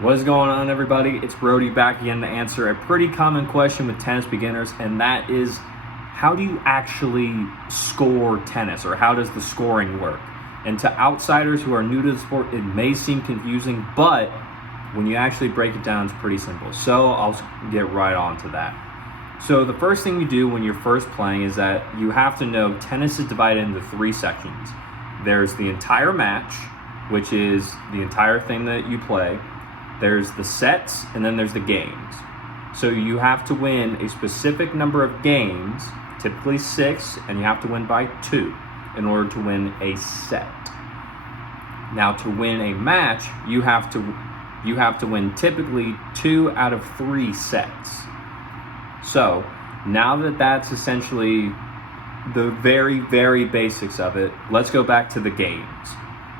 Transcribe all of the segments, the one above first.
What is going on, everybody? It's Brody back again to answer a pretty common question with tennis beginners, and that is, how do you actually score tennis, or how does the scoring work? And to outsiders who are new to the sport, it may seem confusing, but when you actually break it down, it's pretty simple. So I'll get right on to that. So the first thing you do when you're first playing is that you have to know tennis is divided into 3 sections. There's the entire match, which is the entire thing that you play. There's the sets, and then there's the games. So you have to win a specific number of games, typically 6, and you have to win by 2 in order to win a set. Now, to win a match, you have to win typically 2 out of 3 sets. So now that that's essentially the very, very basics of it, let's go back to the games.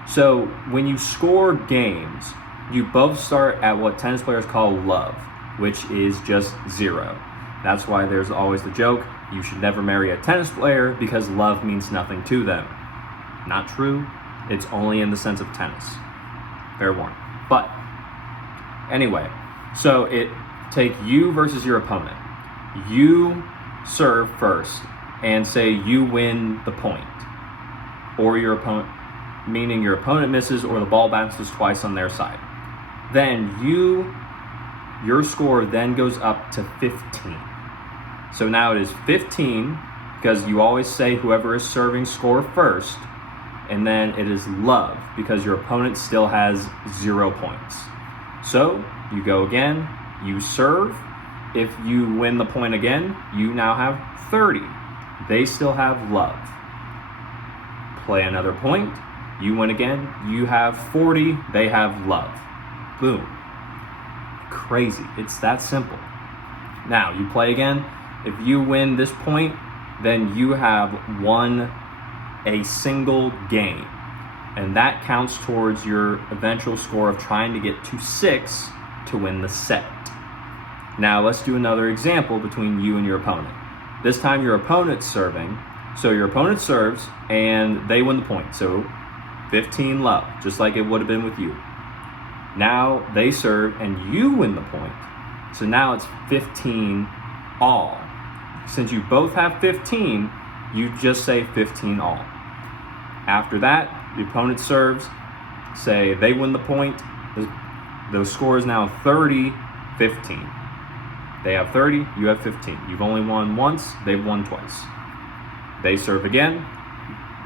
So when you score games, you both start at what tennis players call love, which is just 0. That's why there's always the joke, you should never marry a tennis player because love means nothing to them. Not true. It's only in the sense of tennis. Fair warning. But anyway, so take you versus your opponent. You serve first and say you win the point, or your opponent, meaning your opponent misses or the ball bounces twice on their side. Then your score then goes up to 15. So now it is 15 because you always say whoever is serving score first, and then it is love because your opponent still has 0 points. So you go again, you serve. If you win the point again, you now have 30. They still have love. Play another point, you win again, you have 40, they have love. Boom. Crazy. It's that simple. Now, you play again. If you win this point, then you have won a single game. And that counts towards your eventual score of trying to get to 6 to win the set. Now, let's do another example between you and your opponent. This time, your opponent's serving. So your opponent serves, and they win the point. So 15 love, just like it would have been with you. Now they serve and you win the point. So now it's 15 all. Since you both have 15, you just say 15 all. After that, the opponent serves, say they win the point. The score is now 30-15. They have 30, you have 15. You've only won once, they've won twice. They serve again,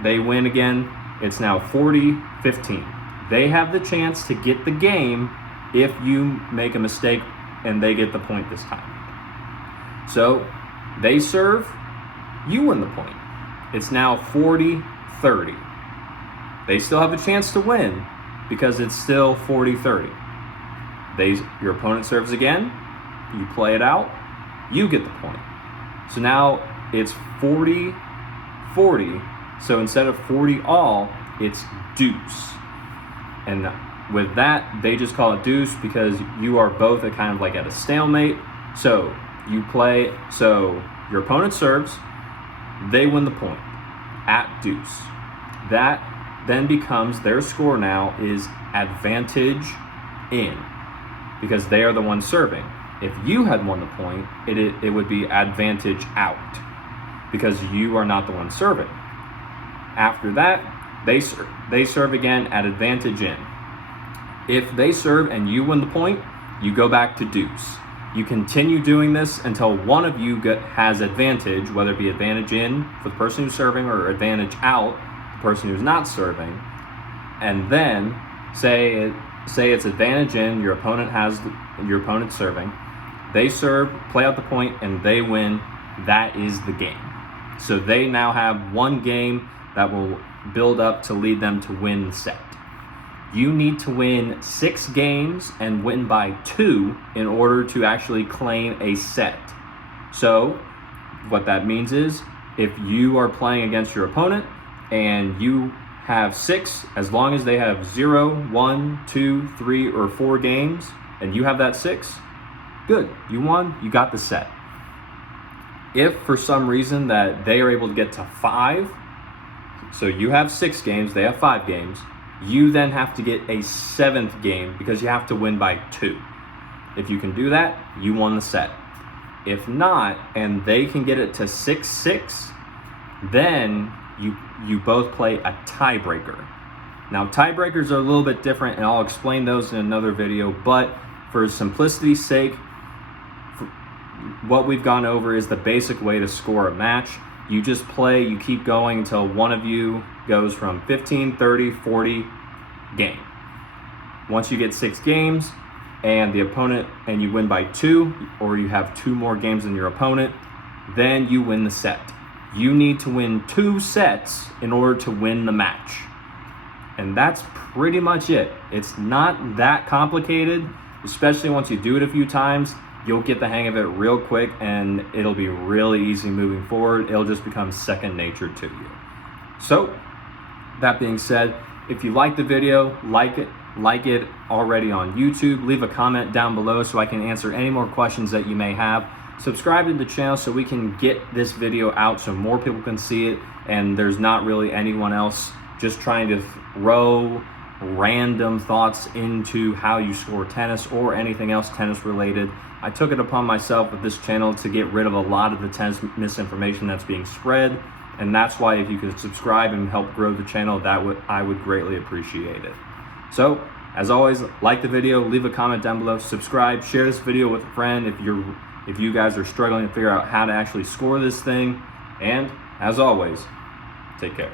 they win again. It's now 40-15. They have the chance to get the game if you make a mistake and they get the point this time. So they serve, you win the point. It's now 40-30. They still have a chance to win because it's still 40-30. Your opponent serves again, you play it out, you get the point. So now it's 40-40. So instead of 40 all, it's deuce. And with that, they just call it deuce because you are both at a stalemate. So you play, so your opponent serves, they win the point at deuce. That then becomes, their score now is advantage in because they are the ones serving. If you had won the point, it would be advantage out because you are not the one serving. After that, they serve again at advantage in. If they serve and you win the point, you go back to deuce. You continue doing this until one of you has advantage, whether it be advantage in for the person who's serving or advantage out, the person who's not serving. And then say it's advantage in, your opponent's serving. They serve, play out the point, and they win. That is the game. So they now have one game that will build up to lead them to win the set. You need to win 6 games and win by 2 in order to actually claim a set. So what that means is if you are playing against your opponent and you have 6, as long as they have 0, 1, 2, 3, or 4 games, and you have that 6, good, you won, you got the set. If for some reason that they are able to get to 5, so you have 6 games, they have 5 games, You then have to get a 7th game because you have to win by 2. If you can do that, you won the set. If not, and they can get it to 6-6, then you both play a tiebreaker. Now, tiebreakers are a little bit different, and I'll explain those in another video, but for simplicity's sake, what we've gone over is the basic way to score a match. You just play, you keep going until one of you goes from 15, 30, 40, game. Once you get 6 games and the opponent, and you win by 2, or you have 2 more games than your opponent, then you win the set. You need to win 2 sets in order to win the match. And that's pretty much it. It's not that complicated, especially once you do it a few times. You'll get the hang of it real quick, and it'll be really easy moving forward. It'll just become second nature to you. So, that being said, if you like the video, like it already on YouTube. Leave a comment down below so I can answer any more questions that you may have. Subscribe to the channel so we can get this video out so more people can see it, and there's not really anyone else just trying to throw random thoughts into how you score tennis or anything else tennis related. I took it upon myself with this channel to get rid of a lot of the tennis misinformation that's being spread, and that's why if you could subscribe and help grow the channel, I would greatly appreciate it. So, as always, like the video, leave a comment down below, subscribe, share this video with a friend if you guys are struggling to figure out how to actually score this thing, and as always, take care.